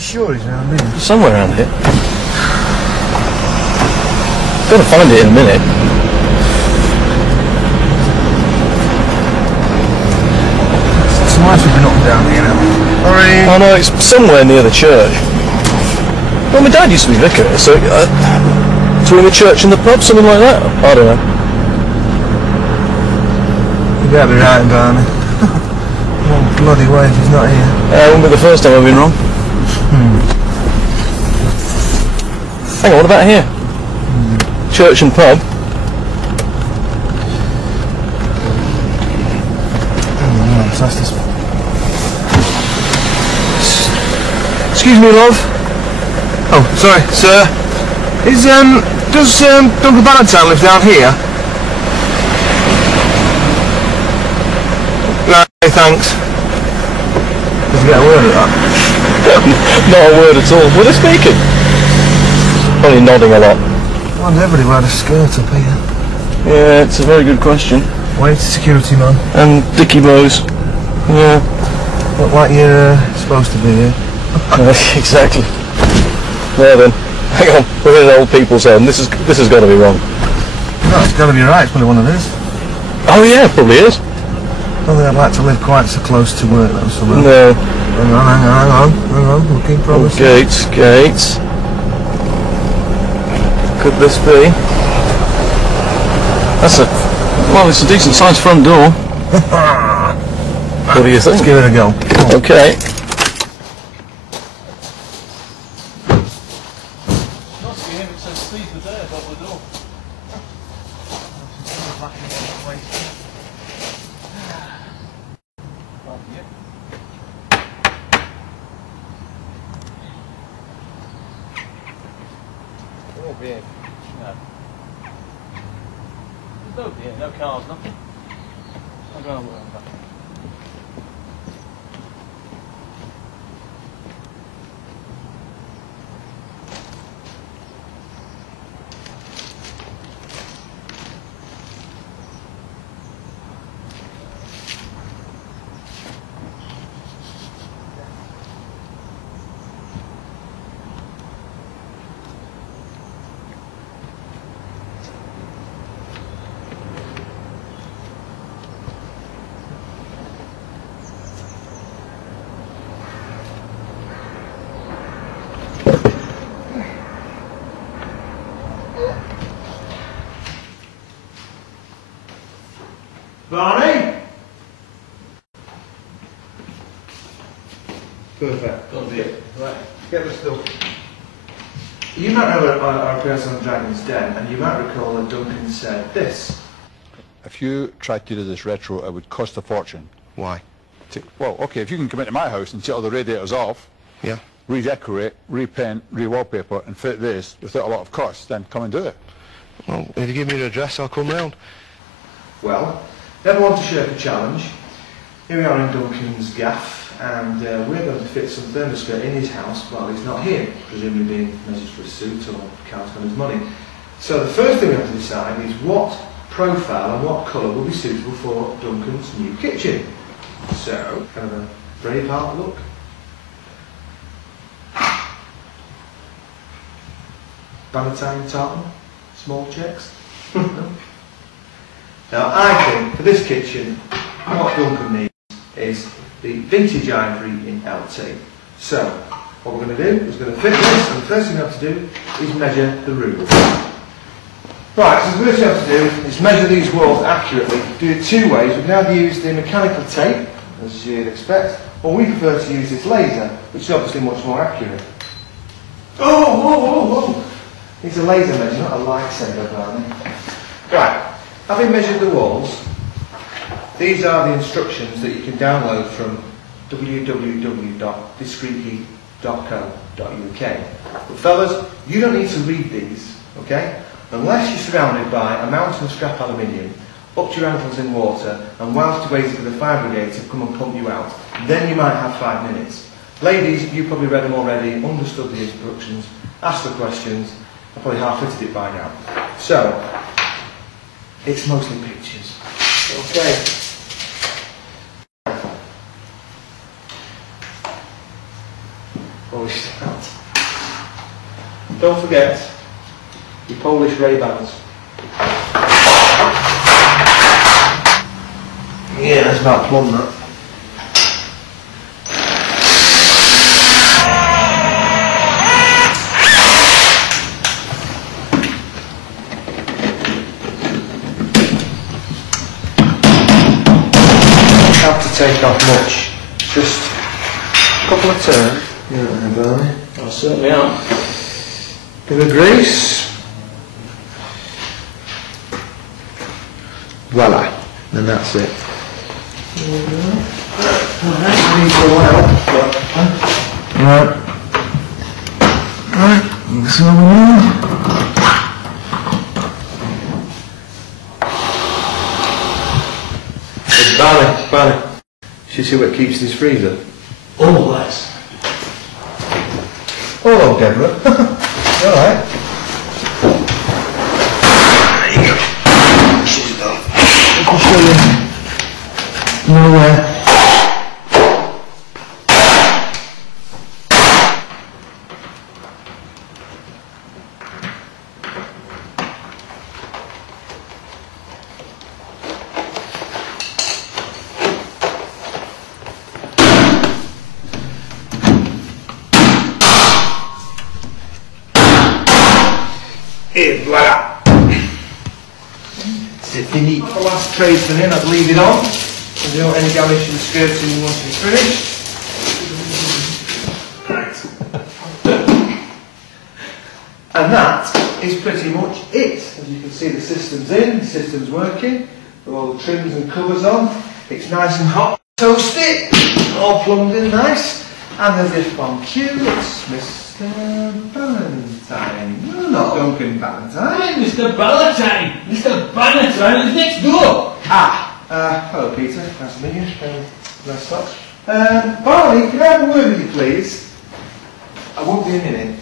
sure he's around here? Somewhere around here. Gonna find it in a minute. It's nice we've been up and down here now. Sorry. Oh no, it's somewhere near the church. Well, my dad used to be vicar, so between the church and the pub, something like that. I don't know. You better be right, Barney. One bloody way if he's not here. It won't be the first time I've been wrong. Hang on, what about here? Church and pub. That's this one. Excuse me, love. Oh, sorry, sir. Does Duncan Valentine live down here? No, thanks. Did you get a word of that? Not a word at all. Were they speaking? Only nodding a lot. Why does everybody wear a skirt up here? Yeah, it's a very good question. Wait, security man. And Dickie Bose. Yeah. Look like you're supposed to be here. Exactly. There then. Hang on, we're in an old people's home. This has got to be wrong. No, it's got to be right. It's probably one of these. Oh yeah, probably is. I don't think I'd like to live quite so close to work, though. So No. Hang on. Looking promising. Gates. Could this be? It's a decent sized front door. What do you think? Let's give it a go. Okay. No cars, nothing. I'll go and back. Barney? Perfect. That'll be it. Right, get this done. You might know our appearance on Dragon's Den, and you might recall that Duncan said this. If you tried to do this retro, it would cost a fortune. Why? Well, okay, if you can come into my house and take all the radiators off, Yeah. redecorate, repaint, re-wallpaper, and fit this without a lot of cost, then come and do it. Well, if you give me your address, I'll come round. Well, never want to shirk a challenge. Here we are in Duncan's gaff, and we're going to fit some thermostat in his house while he's not here, presumably being measured for a suit or counting on his money. So the first thing we have to decide is what profile and what colour will be suitable for Duncan's new kitchen. So, kind of a Braveheart look. Valentine tartan, small checks. Now I think for this kitchen, what Duncan needs is the vintage ivory in LT. So, what we're going to do is going to fit this, and the first thing we have to do is measure the room. Right, so the first thing we have to do is measure these walls accurately. Do it two ways. We can either use the mechanical tape, as you'd expect, or we prefer to use this laser, which is obviously much more accurate. Oh! It's a laser measure, not a lightsaber, Barney. Right, having measured the walls, these are the instructions that you can download from www.discreetheat.co.uk. But fellas, you don't need to read these, okay? Unless you're surrounded by a mountain of scrap aluminium, up to your ankles in water, and whilst you're waiting for the fire brigade to come and pump you out, then you might have 5 minutes. Ladies, you probably read them already, understood the instructions, asked the questions, I probably half-fitted it by now. So, it's mostly pictures. Okay. Polish out. Don't forget your Polish Ray-Bans. Yeah, that's about plumb that. Have to take off much. Just a couple of turns. You don't know, Barney. I certainly am. Bit of grease. Voila. And that's it. Need to go out, but... Right. Right. You can see what we need. Hey, Barney. You see what keeps this freezer? Always. Hello, Deborah. You alright? There you go. Shut it down. I can show you. Nowhere. Et voilà. C'est fini. The last tradesman in, I'd leave it on. And do any damage to the skirting once it's finished. Right. And that is pretty much it. As you can see, the system's in, the system's working. With all the trims and covers on. It's nice and hot. Toasty. All plumbed in nice. And there's this on cue. It's Mr. Valentine. No, not Duncan Valentine. Mr. Ballantyne! Mr. Ballantyne is next door! Hello Peter, nice to meet you. Nice socks. Barney, can I have a word with you please? I won't be a minute.